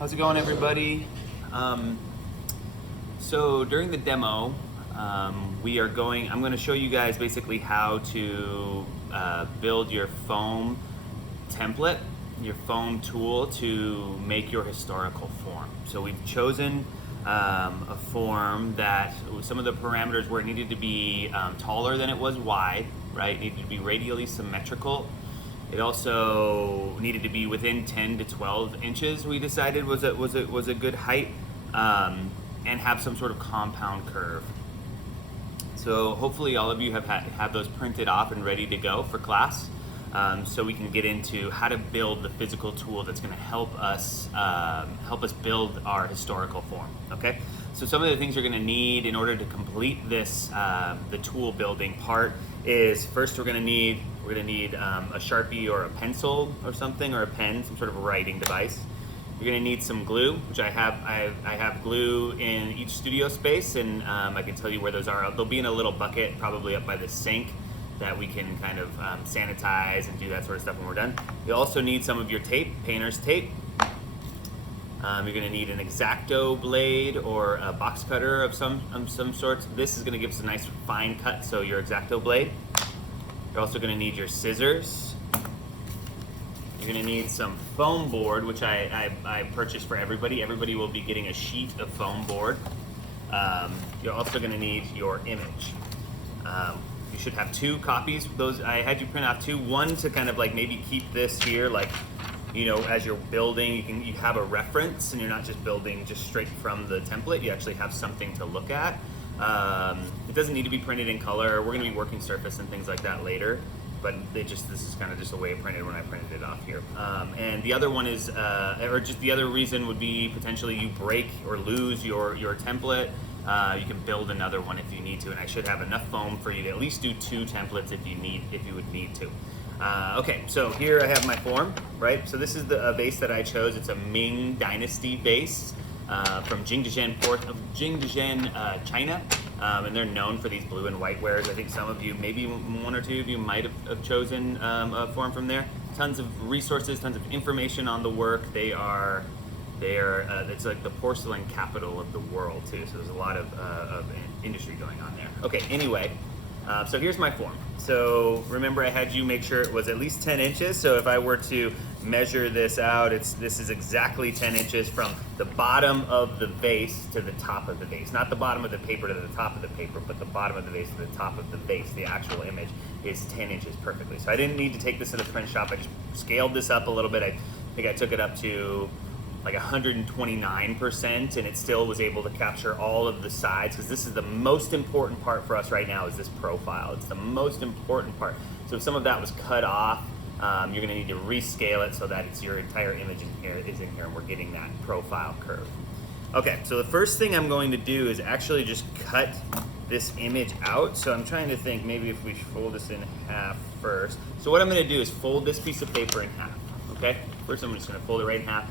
How's it going, everybody? So during the demo, I'm going to show you guys basically how to build your foam template, your foam tool to make your historical form. So we've chosen a form that some of the parameters where it needed to be taller than it was wide, right? It needed to be radially symmetrical. It also needed to be within 10 to 12 inches. We decided was a good height, and have some sort of compound curve. So hopefully all of you have those printed off and ready to go for class, so we can get into how to build the physical tool that's going to help us build our historical form. Okay. So some of the things you're going to need in order to complete this, the tool building part, is first we're going to need a Sharpie or a pencil or something, or a pen, some sort of writing device. You're going to need some glue, which I have glue in each studio space, and I can tell you where those are. They'll be in a little bucket, probably up by the sink, that we can kind of sanitize and do that sort of stuff when we're done. You'll also need some of your tape, painter's tape. You're going to need an X-Acto blade or a box cutter of some sorts. This is going to give us a nice fine cut, so your X-Acto blade. You're also going to need your scissors. You're going to need some foam board, which I purchased for everybody. Everybody will be getting a sheet of foam board. You're also going to need your image. You should have 2 copies. Those I had you print off 2. One to kind of like maybe keep this here, like, you know, as you're building, you have a reference, and you're not just building just straight from the template. You actually have something to look at. It doesn't need to be printed in color. We're going to be working surface and things like that later, but this is kind of just the way it printed when I printed it off here. And the other one is, or just the other reason would be potentially you break or lose your template. You can build another one if you need to, and I should have enough foam for you to at least do 2 templates if you would need to. Okay, so here I have my form, right? So this is the vase that I chose. It's a Ming Dynasty vase from Jingdezhen, China, and they're known for these blue and white wares. I think some of you, maybe 1 or 2 of you, might have chosen a form from there. Tons of resources, tons of information on the work. It's like the porcelain capital of the world too. So there's a lot of industry going on there. Okay, anyway. So here's my form. So remember, I had you make sure it was at least 10 inches. So if I were to measure this out, this is exactly 10 inches from the bottom of the vase to the top of the vase. Not the bottom of the paper to the top of the paper, but the bottom of the vase to the top of the vase. The actual image is 10 inches perfectly. So I didn't need to take this to the print shop. I just scaled this up a little bit. I think I took it up to like 129%, and it still was able to capture all of the sides, because this is the most important part for us right now, is this profile. It's the most important part. So if some of that was cut off, you're going to need to rescale it so that it's your entire image is in here, and we're getting that profile curve. Okay, so the first thing I'm going to do is actually just cut this image out. So I'm trying to think, maybe if we fold this in half first. So what I'm going to do is fold this piece of paper in half. Okay, first I'm just going to fold it right in half.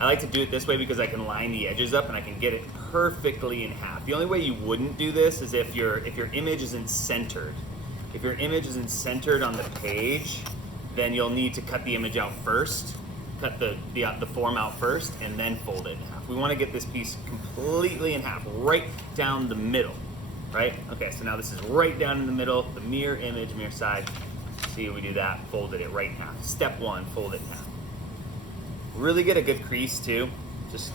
I like to do it this way because I can line the edges up and I can get it perfectly in half. The only way you wouldn't do this is if your image isn't centered. If your image isn't centered on the page, then you'll need to cut the image out first, cut the form out first, and then fold it in half. We want to get this piece completely in half, right down the middle, right? Okay, so now this is right down in the middle, the mirror image, mirror side. See, we do that, folded it right in half. Step 1, fold it in half. Really get a good crease too. Just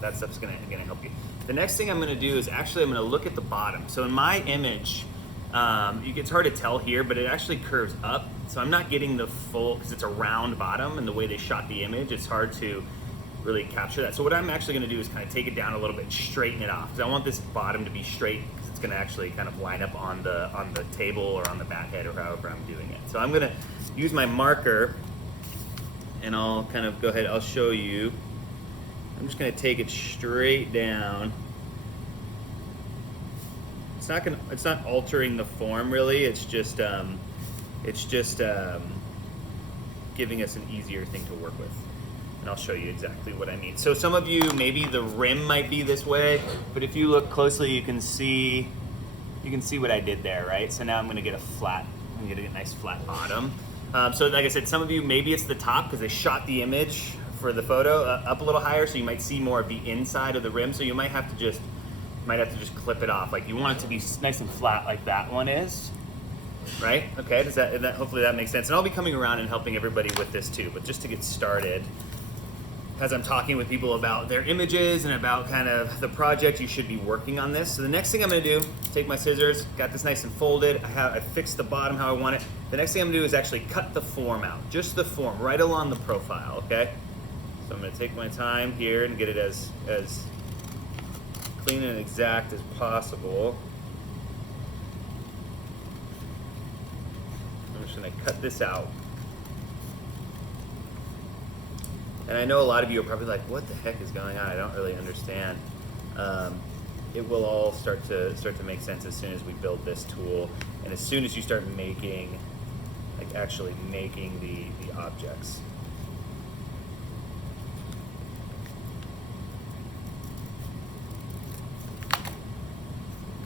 that stuff's gonna help you. The next thing I'm gonna do is actually I'm gonna look at the bottom. So in my image, it's hard to tell here, but it actually curves up. So I'm not getting the full, because it's a round bottom, and the way they shot the image, it's hard to really capture that. So what I'm actually gonna do is kind of take it down a little bit, straighten it off, because I want this bottom to be straight, because it's gonna actually kind of line up on the table or on the back head or however I'm doing it. So I'm gonna use my marker, and I'll kind of go ahead, I'll show you. I'm just gonna take it straight down. It's not altering the form really, it's just giving us an easier thing to work with. And I'll show you exactly what I mean. So some of you, maybe the rim might be this way, but if you look closely, you can see what I did there, right? So now I'm gonna get a nice flat bottom. So like I said, some of you, maybe it's the top because they shot the image for the photo up a little higher, so you might see more of the inside of the rim. So you might have to just clip it off. Like you want it to be nice and flat, like that one is. Right? Okay. Does that hopefully that makes sense? And I'll be coming around and helping everybody with this too. But just to get started, as I'm talking with people about their images and about kind of the project, you should be working on this. So the next thing I'm gonna do, take my scissors, got this nice and folded, I fixed the bottom how I want it. The next thing I'm gonna do is actually cut the form out, just the form, right along the profile, okay? So I'm gonna take my time here and get it as clean and exact as possible. I'm just gonna cut this out. And I know a lot of you are probably like, what the heck is going on? I don't really understand. It will all start to make sense as soon as we build this tool, and as soon as you start making, like actually making the objects.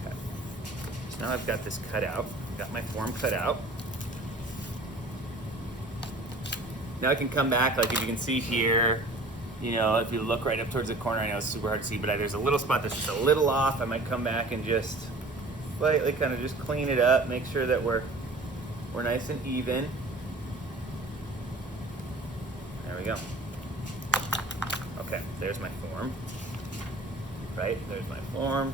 Okay. So now I've got this cut out, got my form cut out. Now I can come back, like if you can see here, you know, if you look right up towards the corner, I know it's super hard to see, but there's a little spot that's just a little off. I might come back and just slightly kind of just clean it up, make sure that we're nice and even. There we go. Okay, there's my form. Right, there's my form.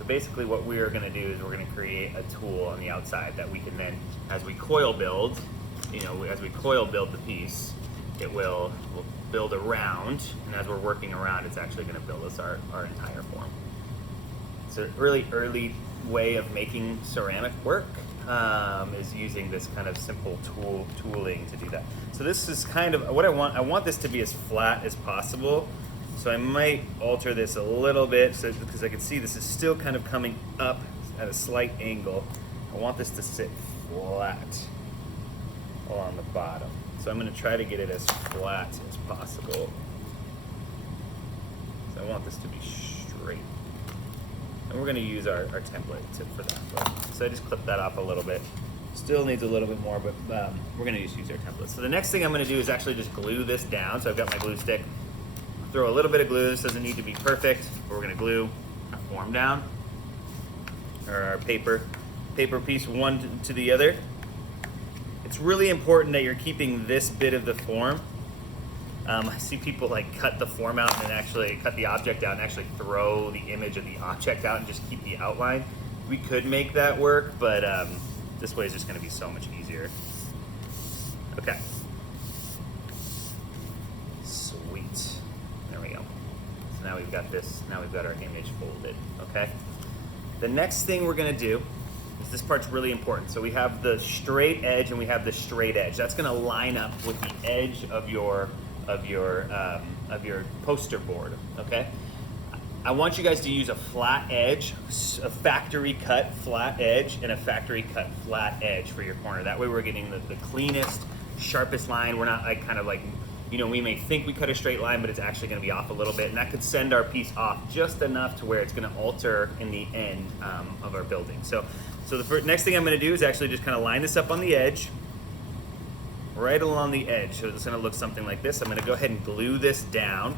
So basically what we are gonna do is we're gonna create a tool on the outside that we can then, as we coil build, you know, as we coil build the piece, it will build around, and as we're working around, it's actually going to build us our entire form. It's a really early way of making ceramic work, is using this kind of simple tooling to do that. So this is kind of what I want. I want this to be as flat as possible. So I might alter this a little bit, so because I can see this is still kind of coming up at a slight angle. I want this to sit flat along the bottom. So I'm going to try to get it as flat as possible. So I want this to be straight. And we're going to use our template for that. So I just clipped that off a little bit. Still needs a little bit more, but we're going to just use our template. So the next thing I'm going to do is actually just glue this down. So I've got my glue stick. Throw a little bit of glue. This doesn't need to be perfect, but we're going to glue our form down, or our paper piece one to the other. It's really important that you're keeping this bit of the form. I see people like cut the form out and actually cut the object out and actually throw the image of the object out and just keep the outline. We could make that work, but this way is just going to be so much easier. Okay. Sweet. There we go. So now we've got this. Now we've got our image folded. Okay. The next thing we're going to do, this part's really important. So we have the straight edge and we have the straight edge. That's going to line up with the edge of your poster board. Okay. I want you guys to use a flat edge, a factory cut flat edge, and a factory cut flat edge for your corner. That way we're getting the cleanest, sharpest line. We're not like kind of like, you know, we may think we cut a straight line, but it's actually going to be off a little bit, and that could send our piece off just enough to where it's going to alter in the end of our building. So the next thing I'm going to do is actually just kind of line this up on the edge, right along the edge. So it's going to look something like this. I'm going to go ahead and glue this down.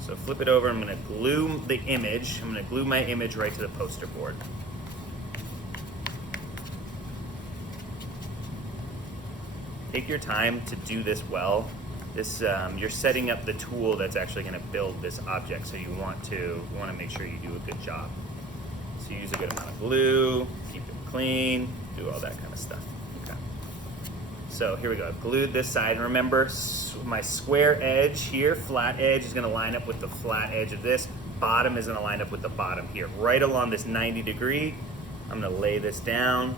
So flip it over. I'm going to glue the image. I'm going to glue my image right to the poster board. Take your time to do this well. This you're setting up the tool that's actually going to build this object, so you want to make sure you do a good job. So use a good amount of glue, keep it clean, do all that kind of stuff. Okay. So here we go. I've glued this side. Remember, my square edge here, flat edge, is going to line up with the flat edge of this. Bottom is going to line up with the bottom here. Right along this 90 degree, I'm going to lay this down,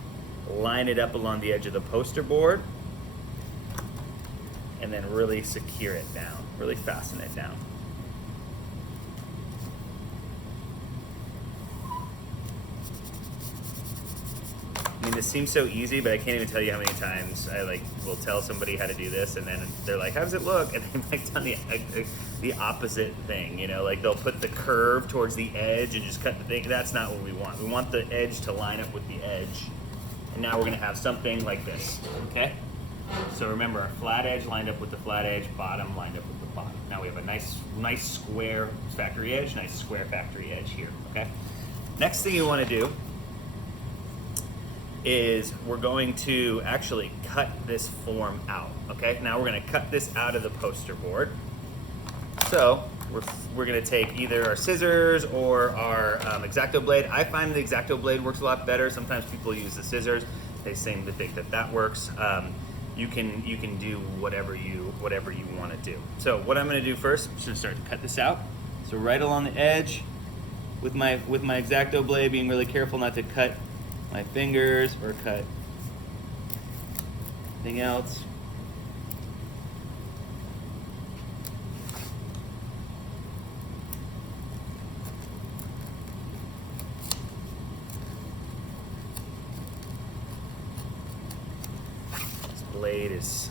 line it up along the edge of the poster board, and then really secure it down, really fasten it down. I mean, this seems so easy, but I can't even tell you how many times I will tell somebody how to do this, and then they're like, "How does it look?" And they might done the opposite thing. You know, like they'll put the curve towards the edge and just cut the thing. That's not what we want. We want the edge to line up with the edge. And now we're gonna have something like this. Okay. So remember, our flat edge lined up with the flat edge, bottom lined up with the bottom. Now we have a nice square factory edge, nice square factory edge here, okay? Next thing you want to do is we're going to actually cut this form out, okay? Now we're going to cut this out of the poster board. So we're going to take either our scissors or our X-Acto blade. I find the X-Acto blade works a lot better. Sometimes people use the scissors. They seem to think that that works. You can do whatever you want to do. So what I'm going to do first, I'm just going to start to cut this out. So right along the edge, with my X-Acto blade, being really careful not to cut my fingers or cut anything else. Blade is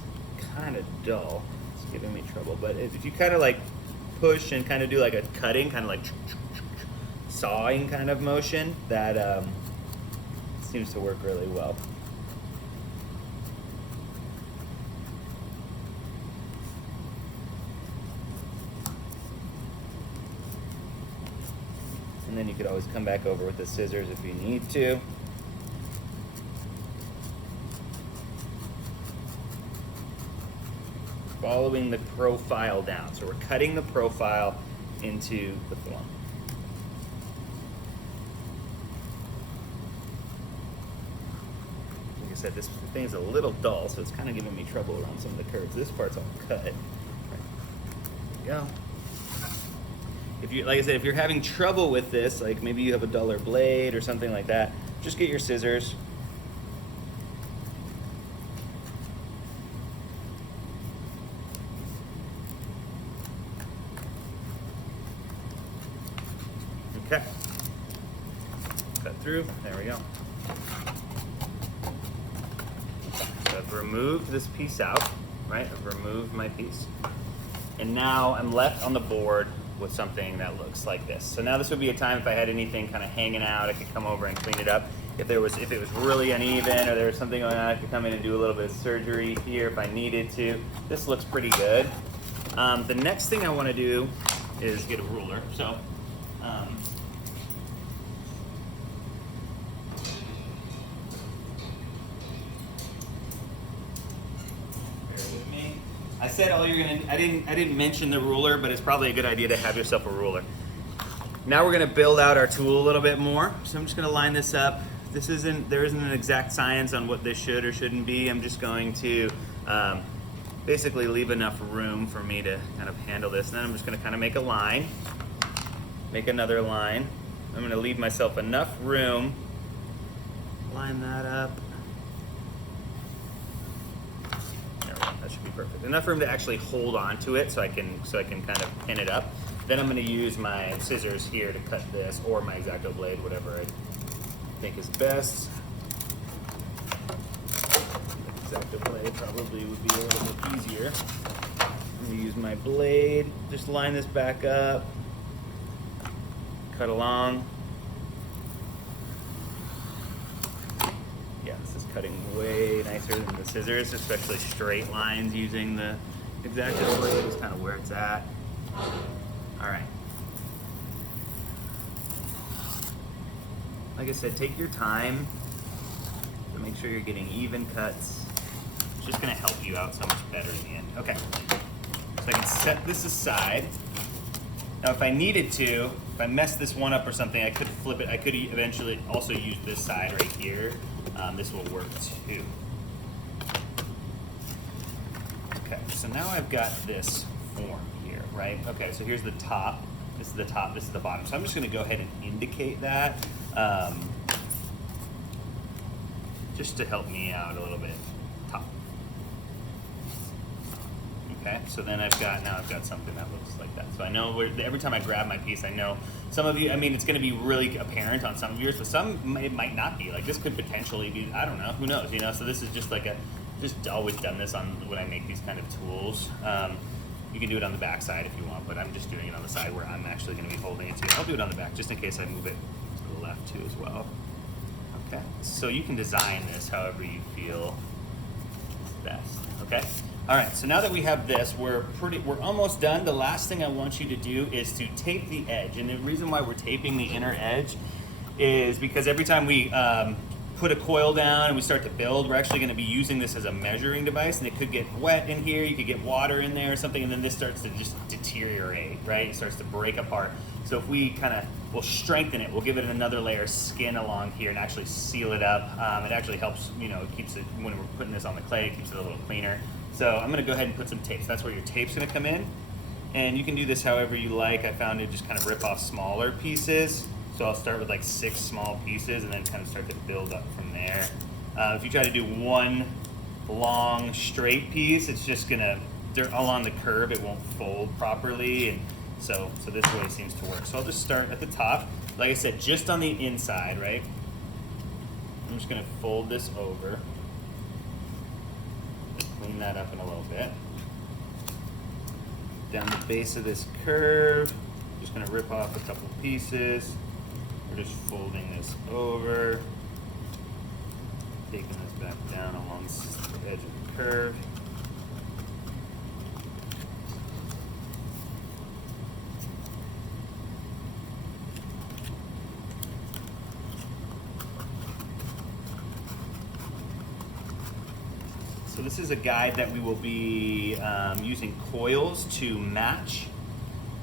kind of dull. It's giving me trouble. But if you kind of like push and kind of do like a cutting, kind of like sawing kind of motion, that seems to work really well. And then you could always come back over with the scissors if you need to. Following the profile down. So we're cutting the profile into the form. Like I said, this thing's a little dull, so it's kind of giving me trouble around some of the curves. This part's all cut. There we go. If you, like I said, if you're having trouble with this, like maybe you have a duller blade or something like that, just get your scissors. Okay, cut through, there we go. So I've removed this piece out, right? I've removed my piece. And now I'm left on the board with something that looks like this. So now this would be a time if I had anything kind of hanging out, I could come over and clean it up. If it was really uneven or there was something going on, I could come in and do a little bit of surgery here if I needed to. This looks pretty good. The next thing I want to do is get a ruler. So I said all you're gonna. I didn't mention the ruler, but it's probably a good idea to have yourself a ruler. Now we're gonna build out our tool a little bit more. So I'm just gonna line this up. There isn't an exact science on what this should or shouldn't be. I'm just going to basically leave enough room for me to kind of handle this. And then I'm just gonna kind of make a line, make another line. I'm gonna leave myself enough room. Line that up. That should be perfect. Enough room to actually hold on to it so I can kind of pin it up. Then I'm going to use my scissors here to cut this, or my X-Acto blade, whatever I think is best. X-Acto blade probably would be a little bit easier. I'm going to use my blade, just line this back up, cut along. Cutting way nicer than the scissors, especially straight lines using the X-Acto blade is kind of where it's at. All right. Like I said, take your time to make sure you're getting even cuts. It's just gonna help you out so much better in the end. Okay, so I can set this aside. Now if I needed to, if I messed this one up or something, I could flip it. I could eventually also use this side right here. This will work too. Okay, so now I've got this form here, right? Okay, so here's the top. This is the top, this is the bottom. So I'm just gonna go ahead and indicate that just to help me out a little bit. Top. Okay, so then I've got something that looks like that. So I know every time I grab my piece, I know some of you, I mean, it's going to be really apparent on some of yours, but some it might not be. Like this could potentially be, I don't know, who knows, you know? So this is just like just always done this on when I make these kind of tools. You can do it on the back side if you want, but I'm just doing it on the side where I'm actually going to be holding it to. I'll do it on the back just in case I move it to the left too as well. Okay, so you can design this however you feel best, okay? All right, so now that we have this, we're almost done. The last thing I want you to do is to tape the edge. And the reason why we're taping the inner edge is because every time we put a coil down and we start to build, we're actually gonna be using this as a measuring device, and it could get wet in here, you could get water in there or something, and then this starts to just deteriorate, right? It starts to break apart. So if we we'll strengthen it, we'll give it another layer of skin along here and actually seal it up. It actually helps, you know, it keeps it, when we're putting this on the clay, it keeps it a little cleaner. So I'm gonna go ahead and put some tapes. That's where your tape's gonna come in. And you can do this however you like. I found it just kind of rip off smaller pieces. So I'll start with like 6 small pieces and then kind of start to build up from there. If you try to do one long straight piece, it's just gonna, along the curve, it won't fold properly. And so this way seems to work. So I'll just start at the top. Like I said, just on the inside, right? I'm just gonna fold this over. Clean that up in a little bit. Down the base of this curve, just gonna rip off a couple pieces. We're just folding this over, taking this back down along the edge of the curve. So this is a guide that we will be using coils to match.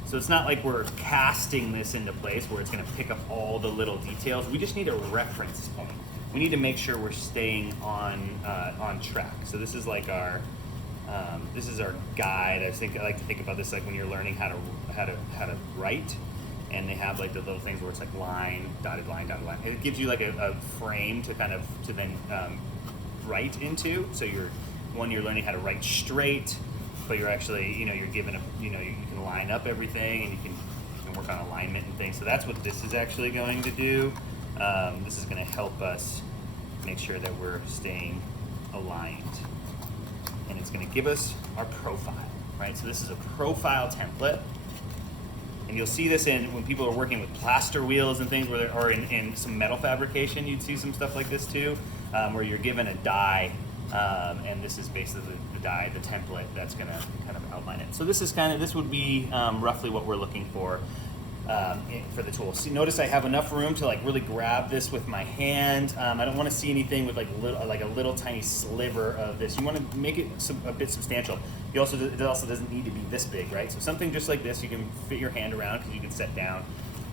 So it's not like we're casting this into place where it's gonna pick up all the little details. We just need a reference point. We need to make sure we're staying on track. So this is like our guide. I like to think about this like when you're learning how to write, and they have like the little things where it's like line, dotted line, dotted line. It gives you like a frame to then write into. So you're learning how to write straight, but you're actually, you know, you're given you can line up everything, and you can work on alignment and things. So that's what this is actually going to do. This is going to help us make sure that we're staying aligned, and it's going to give us our profile, right? So this is a profile template, and you'll see this when people are working with plaster wheels and things, or in some metal fabrication, you'd see some stuff like this too, where you're given a die. And this is basically the die, the template that's going to kind of outline it. So this would be roughly what we're looking for the tool. See, notice I have enough room to like really grab this with my hand. I don't want to see anything with like a little tiny sliver of this. You want to make it a bit substantial. It also doesn't need to be this big, right? So something just like this, you can fit your hand around because you can set down.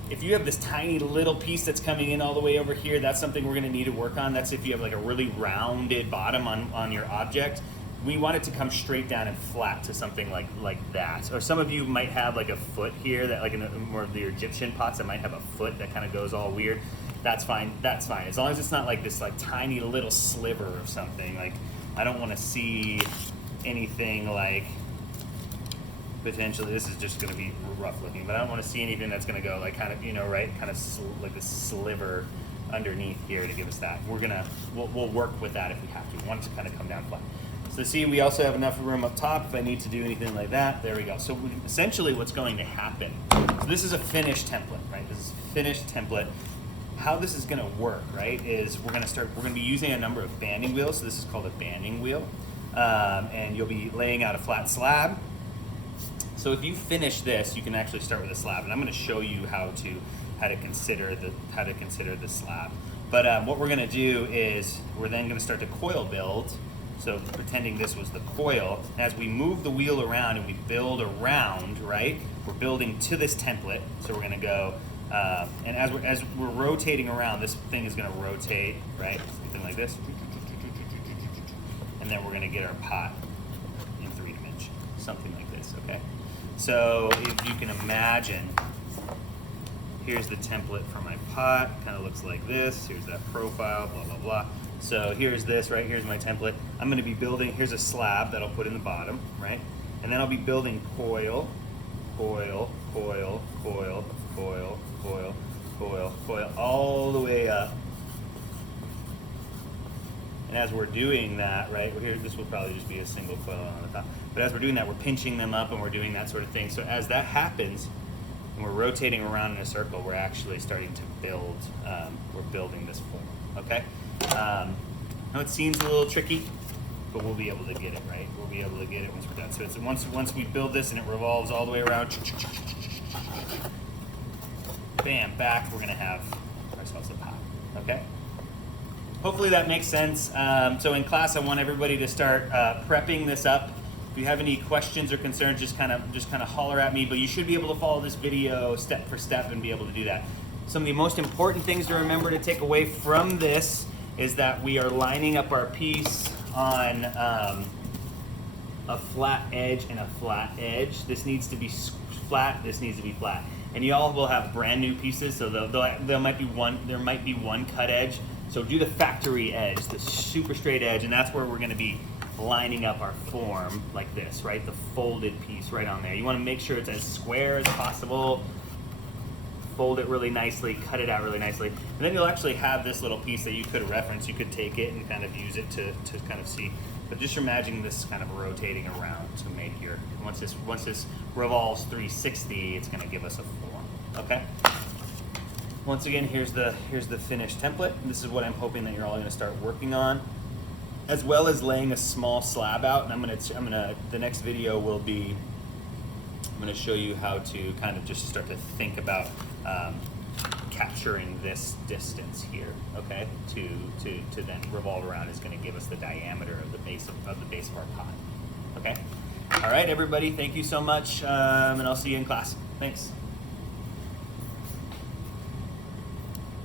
If you have this tiny little piece that's coming in all the way over here, that's something we're gonna need to work on. That's if you have like a really rounded bottom on your object. We want it to come straight down and flat to something like that. Or some of you might have like a foot here, that like in more of the Egyptian pots that might have a foot that kind of goes all weird. That's fine, as long as it's not like this like tiny little sliver of something. Like I don't wanna see anything like, potentially, this is just going to be rough looking, but I don't want to see anything that's going to go like kind of, you know, right, kind of like this sliver underneath here to give us that. We'll work with that if we have to. We want it to kind of come down flat. So see, we also have enough room up top if I need to do anything like that. There we go. So essentially what's going to happen, so this is a finished template, right? This is a finished template. How this is going to work, right, is we're going to be using a number of banding wheels. So this is called a banding wheel. And you'll be laying out a flat slab. So if you finish this, you can actually start with a slab, and I'm going to show you how to consider the slab. But what we're going to do is we're then going to start to coil build. So pretending this was the coil, as we move the wheel around and we build around, right? We're building to this template. So we're going to go, and as we're rotating around, this thing is going to rotate, right? Something like this, and then we're going to get our pot in 3 dimensions, something like this, okay? So if you can imagine, here's the template for my pot, kind of looks like this. Here's that profile, blah, blah, blah. So here's this, right? Here's my template. I'm gonna be building, here's a slab that I'll put in the bottom, right? And then I'll be building coil, coil, coil, coil, coil, coil, coil, coil, all the way up. And as we're doing that, right, here, this will probably just be a single coil on the top. But as we're doing that, we're pinching them up and we're doing that sort of thing. So as that happens, and we're rotating around in a circle, we're actually starting to build, we're building this form, okay? Now it seems a little tricky. but we'll be able to get it, right? We'll be able to get it once we're done. So it's once we build this and it revolves all the way around, bam, back, we're gonna have ourselves a pot, okay? Hopefully that makes sense. So in class, I want everybody to start prepping this up. If you have any questions or concerns, just kind of holler at me, but you should be able to follow this video step for step and be able to do that. Some of the most important things to remember to take away from this is that we are lining up our piece on a flat edge and a flat edge. This needs to be flat, this needs to be flat. And you all will have brand new pieces, so there might be one cut edge. So do the factory edge, the super straight edge, and that's where we're gonna be lining up our form like this, right? The folded piece right on there. You wanna make sure it's as square as possible, fold it really nicely, cut it out really nicely. And then you'll actually have this little piece that you could reference. You could take it and kind of use it to kind of see. But just imagine this kind of rotating around to make your, once this revolves 360, it's gonna give us a form, okay? Once again, here's the finished template. This is what I'm hoping that you're all gonna start working on, as well as laying a small slab out. And the next video will be, I'm gonna show you how to kind of just start to think about capturing this distance here, okay? To then revolve around is gonna give us the diameter of the base of our pot, okay? All right, everybody, thank you so much, and I'll see you in class. Thanks.